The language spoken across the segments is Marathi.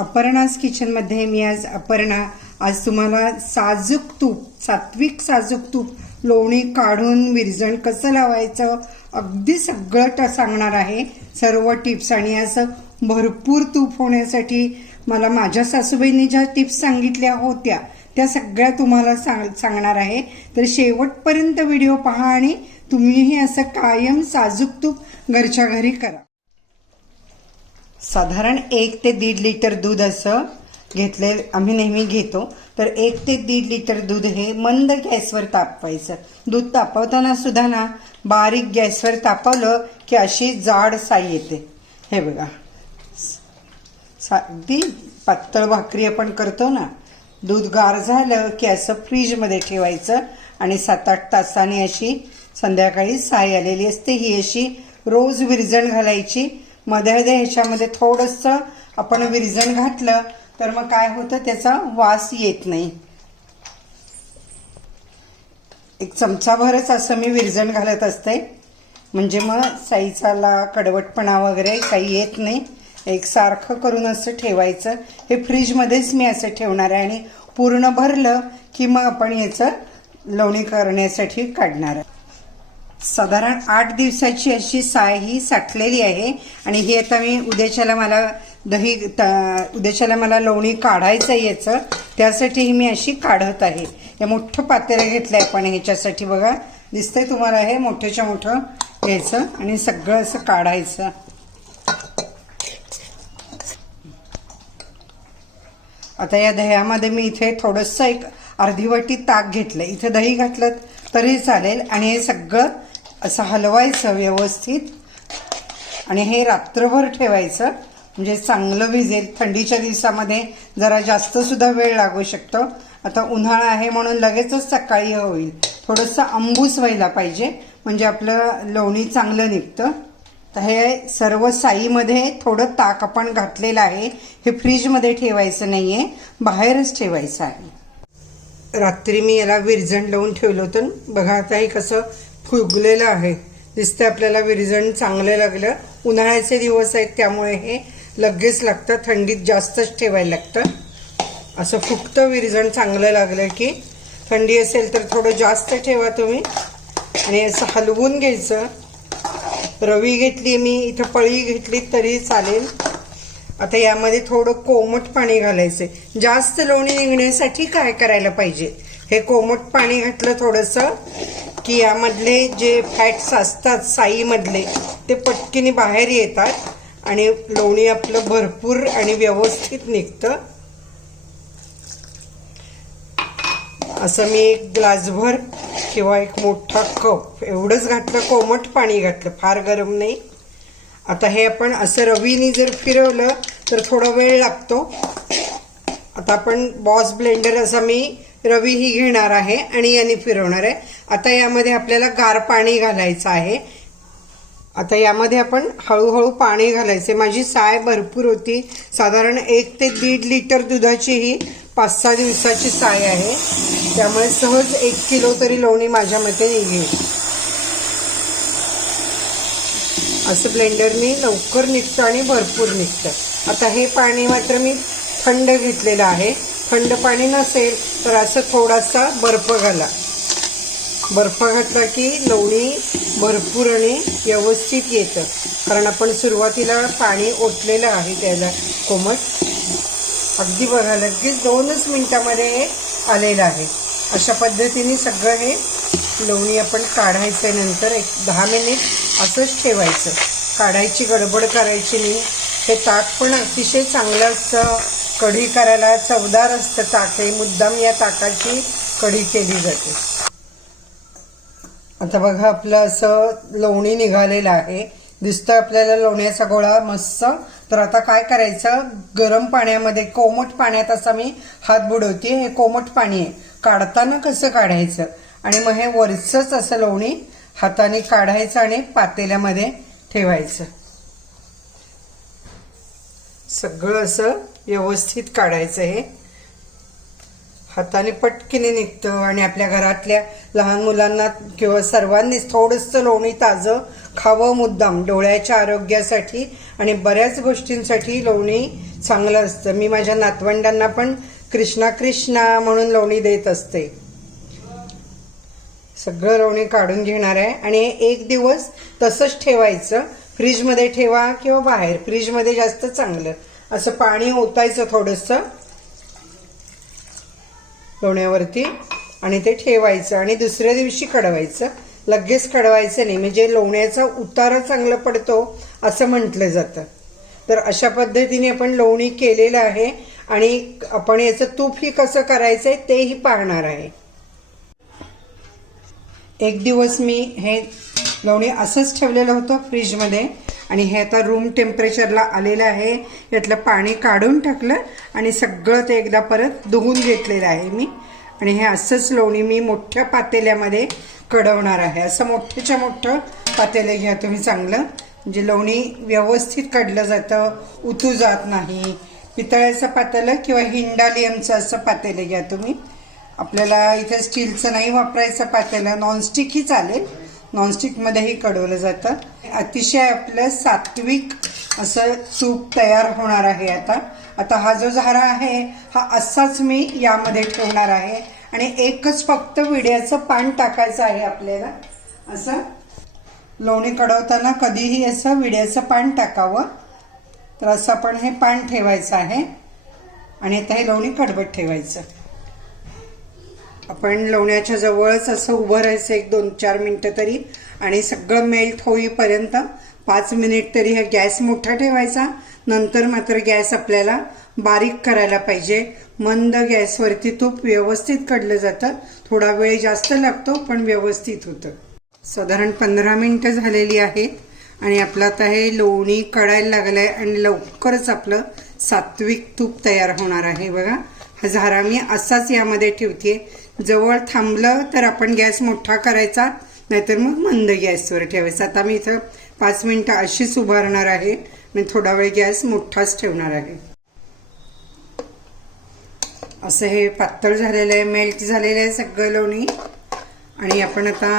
अपर्णाज किचनमध्ये मी आज अपर्णा आज तुम्हाला साजूक तूप सात्विक साजूक तूप लोणी काढून विरजण कसं लावायचं अगदी सगळं ट सांगणार आहे. सर्व टिप्स आणि असं भरपूर तूप होण्यासाठी मला माझ्या सासूबाईंनी ज्या टिप्स सांगितल्या होत्या त्या सगळ्या तुम्हाला सांग सांगणार आहे. तर शेवटपर्यंत व्हिडिओ पहा आणि तुम्हीही असं कायम साजूक तूप घरच्या घरी करा. साधारण एक ते दीड लिटर दूध असं घेतले आम्ही नेहमी घेतो. तर एक ते दीड लिटर दूध हे मंद गॅसवर तापवायचं. दूध तापवताना सुद्धा ना बारीक गॅसवर तापवलं की अशी जाड साई येते. हे बघा. सा अगदी पातळ भाकरी आपण करतो ना दूध गार झालं की असं फ्रीजमध्ये ठेवायचं आणि सात आठ तासाने अशी संध्याकाळी साय आलेली असते. ही अशी रोज विरजण घालायची मध्ये मध्ये ह्याच्यामध्ये थोडंसं आपण विरजण घातलं तर मग काय होतं त्याचा वास येत नाही. एक चमचाभरच असं मी विरजण घालत असते. म्हणजे मग साईचाला कडवटपणा वगैरे काही येत नाही. एक सारखं करून असं ठेवायचं. हे फ्रीजमध्येच मी असं ठेवणार आहे आणि पूर्ण भरलं की मग आपण याचं लोणी करण्यासाठी काढणार आहे. साधारण आठ दिवसाची अशी साय ही साठलेली आहे. आणि ही आता मी उद्याच्याला मला दही उद्याच्याला मला लोणी काढायचं आहे याचं. त्यासाठी ही मी अशी काढत आहे. हे मोठं पातेलं घेतलं आहे आपण ह्याच्यासाठी बघा. दिसतंय तुम्हाला हे मोठ्याच्या मोठं घ्यायचं आणि सगळं असं काढायचं. आता या दह्यामध्ये मी इथे थोडंसं एक अर्धी वाटी ताक घेतलं इथे दही घातलं तरी चालेल आणि हे सगळं असं हलवायचं व्यवस्थित. आणि हे रात्रभर ठेवायचं. म्हणजे चांगलं भिजेल. थंडीच्या दिवसामध्ये जरा जास्तसुद्धा वेळ लागू शकतो. आता उन्हाळा आहे म्हणून लगेचच सकाळी होईल. थोडंसं अंबूस व्हायला पाहिजे. म्हणजे आपलं लोणी चांगलं निघतं. तर हे सर्व साईमध्ये थोडं ताक आपण घातलेलं आहे. हे फ्रीजमध्ये ठेवायचं नाही आहे बाहेरच ठेवायचं आहे. रात्री मी याला विरजण लावून ठेवलं होतं. बघा आता हे कसं फुगलेलं आहे. दिसतं आपल्याला विरजण चांगलं लागलं. उन्हाळ्याचे दिवस आहेत त्यामुळे हे लगेच लागतं. थंडीत जास्तच ठेवायला लागतं. असं फुगतं विरजण चांगलं लागलं की थंडी असेल तर थोडं जास्त ठेवा तुम्ही. आणि असं हलवून घ्यायचं. रवी घेतली मी इथं पळी घेतली तरी चालेल. आता यामध्ये थोडं कोमट पाणी घालायचं जास्त लोणी निघण्यासाठी काय करायला पाहिजे? हे कोमट पाणी घातलं थोडंसं. की यामधले जे फॅट्स असतात साईमधले ते पटकीने बाहेर येतात आणि लोणी आपलं भरपूर आणि व्यवस्थित निघतं. असं मी एक ग्लासभर किंवा एक मोठा कप एवढंच घातलं कोमट पाणी घातलं फार गरम नाही. आता हे आपण असं रवीने जर फिरवलं तर थोडा वेळ लागतो. आता आपण बॉस ब्लेंडर असा मी रवी ही घेणार आहे आणि याने फिरवणार आहे. आता यामध्ये आपल्याला गार पाणी घालायचं आहे. आता यामध्ये आपण हळूहळू पाणी घालायचे माझी साय भरपूर होती. साधारण एक ते दीड लिटर दुधाची ही पाच सहा दिवसाची साय आहे. त्यामुळे सहज एक किलो तरी लोणी माझ्या मते निघेल. असं ब्लेंडरनी लवकर निघतं आणि भरपूर निघतं. आता हे पाणी मात्र मी थंड घेतलेलं आहे. थंड पाणी नसेल तर असं थोडासा बर्फ घाला. बर्फ घातला की लोणी भरपूर आणि व्यवस्थित येतं. कारण आपण सुरुवातीला पाणी ओतलेलं आहे त्याला. कोमट. अगदी बघा लगेच दोनच मिनटामध्ये हे आलेलं आहे. अशा पद्धतीने सगळं हे लोणी आपण काढायचं नंतर एक दहा मिनिट असंच ठेवायचं. काढायची गडबड करायची नाही. हे ताक पण अतिशय चांगलं असतं. कढी करायला चवदार असतं ताक. हे मुद्दाम या ताकाची कढी केली जाते. आता बघा आपलं असं लोणी निघालेलं आहे. दिसतं आपल्याला लोण्याचा गोळा मस्त. तर आता काय करायचं? गरम पाण्यामध्ये कोमट पाण्यात असा मी हात बुडवते. हे कोमट पाणी आहे. काढताना कसं काढायचं? आणि मग हे वरचंच असं लोणी हाताने काढायचं आणि पातेल्यामध्ये ठेवायचं. सगळं असं व्यवस्थित काढायचं हे. हाताने पटकीने निघतं आणि आपल्या घरातल्या लहान मुलांना किंवा सर्वांनीच थोडंसं लोणी ताजं खावं मुद्दाम डोळ्याच्या आरोग्यासाठी आणि बऱ्याच गोष्टींसाठी लोणी चांगलं असतं. मी माझ्या नातवंडांना पण कृष्णा कृष्णा म्हणून लोणी देत असते. सगळं लोणी काढून घेणार आहे आणि एक दिवस तसंच ठेवायचं. फ्रीजमध्ये ठेवा किंवा बाहेर. फ्रीजमध्ये जास्त चांगलं. असं पाणी ओतायचं थोडंसं. लोण्यावरती आणि ते ठेवायचं आणि दुसऱ्या दिवशी कडवायचं लगेच कडवायचं नाही. म्हणजे लोण्याचा उतारा चांगला पडतो असं म्हटलं जातं. तर अशा पद्धतीने आपण लोणी केलेलं आहे आणि आपण याचं तूपही कसं करायचंय तेही पाहणार आहे. एक दिवस मी हे लोणी असंच ठेवलेलं होतं फ्रीजमध्ये. आणि हे आता रूम टेम्परेचरला आलेलं आहे. यातलं पाणी काढून टाकलं आणि सगळं ते एकदा परत धुवून घेतलेलं आहे मी. आणि हे असंच लोणी मी मोठ्या पातेल्यामध्ये कडवणार आहे. असं मोठ्याच्या मोठं पातेलं घ्या तुम्ही चांगलं. म्हणजे लोणी व्यवस्थित काढलं जातं उतू जात नाही. पितळ्याचं पातेलं किंवा हिंडालियमचं असं पातेलं घ्या तुम्ही. आपल्याला इथे स्टीलचं नाही वापरायचं पातेलं. नॉनस्टिकही चालेल. नॉनस्टिकमध्येही कडवलं जातं. अतिशय आपलं सात्विक असं सूप तयार होणार आहे आता. आता हा जो झारा आहे हा असाच मी यामध्ये ठेवणार आहे. आणि एकच फक्त विड्याचं पान टाकायचं आहे आपल्याला. असं लोणी कडवताना कधीही असं विड्याचं पान टाकावं. तर असं आपण हे पान ठेवायचं आहे. आणि आता हे लोणी कडवत ठेवायचं. आपण लोण्याच्या जवळच असं उभं राहायचं एक दोन चार मिनटं तरी आणि सगळं मेल्ट होईपर्यंत पाच मिनिट तरी हा गॅस मोठा ठेवायचा. नंतर मात्र गॅस आपल्याला बारीक करायला पाहिजे. मंद गॅसवरती तूप व्यवस्थित कडलं जातं. थोडा वेळ जास्त लागतो पण व्यवस्थित होतं. साधारण पंधरा मिनिटं झालेली आहेत आणि आपलं आता हे लोणी कळायला लागलंय आणि लवकरच आपलं सात्विक तूप तयार होणार आहे बघा. हा झारा मी असाच यामध्ये ठेवते जवळ थांबलं तर आपण गॅस मोठा करायचा नाहीतर मग मंद गॅसवर ठेवायचा. आता मी इथं पाच मिनिटं अशीच उभारणार आहे. मी थोडा वेळ गॅस मोठाच ठेवणार आहे. असं हे पातळ झालेलं आहे मेल्ट झालेलं आहे सगळं लोणी. आणि आपण आता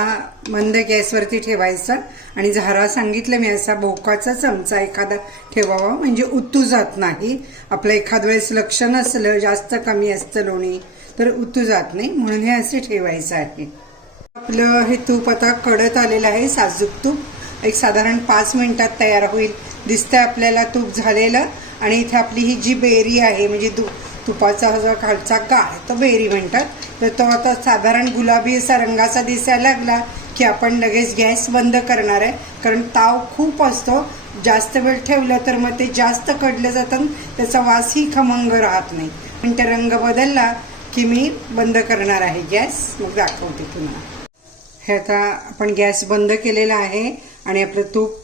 मंद गॅसवरती ठेवायचं. आणि झारा सांगितलं मी असा भोकाचा चमचा एखादा ठेवावा म्हणजे उतू जात नाही. आपलं एखाद वेळेस लक्ष नसलं जास्त कमी असतं लोणी. तर उतू जात नाही म्हणून हे असे ठेवायचं आहे. आपलं हे तूप आता कडत आलेलं आहे साजूक तूप. एक साधारण पाच मिनिटात तयार होईल. दिसतंय आपल्याला तूप झालेलं आणि इथे आपली ही जी बेरी आहे म्हणजे दु तुपाचा हा जो खालचा गाळ तो बेरी म्हणतात. तर तो आता साधारण गुलाबी असा रंगाचा दिसायला लागला की आपण लगेच गॅस बंद करणार आहे. कारण ताव खूप असतो. जास्त वेळ ठेवलं तर मग ते जास्त कडलं जातं त्याचा वासही खमंग राहत नाही. पण ते रंग बदलला की मी बंद करणार आहे. गॅस मग दाखवते तुम्हाला. हे आता आपण गॅस बंद केलेला आहे आणि आपलं तूप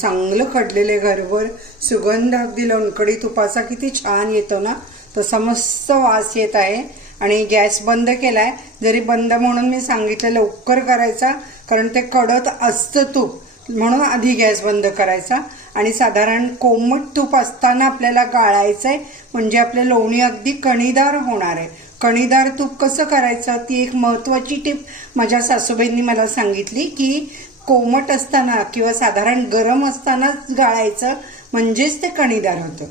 चांगलं कडलेलं आहे घरभर. सुगंध अगदी लोणकडी तुपाचा किती छान येतो ना? तसा मस्त वास येत आहे. आणि गॅस बंद केलाय जरी बंद म्हणून मी सांगितलं लवकर करायचा कारण ते कडत असतं तूप. म्हणून आधी गॅस बंद करायचा. आणि साधारण कोमट तूप असताना आपल्याला गाळायचं आहे म्हणजे आपलं लोणी अगदी कणीदार होणार आहे. कणीदार तूप कसं करायचं ती एक महत्वाची टीप माझ्या सासूबाईंनी मला सांगितली की कोमट असताना किंवा साधारण गरम असतानाच गाळायचं म्हणजेच ते कणीदार होतं.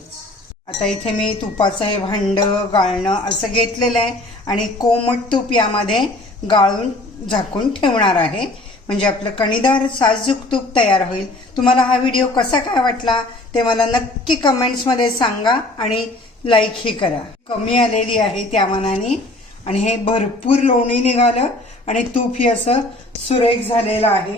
आता इथे मी तुपाचं हे भांड गाळणं असं घेतलेलं आहे आणि कोमट तूप यामध्ये गाळून झाकून ठेवणार आहे. म्हणजे आपलं कणीदार साजूक तूप तयार होईल. तुम्हाला हा व्हिडिओ कसा काय वाटला ते मला नक्की कमेंट्समध्ये सांगा आणि लाईक ही करा. कमी आलेली आहे त्या मनाने आणि हे भरपूर लोणी निघालं आणि तूप ही असं सुरेख झालेलं आहे.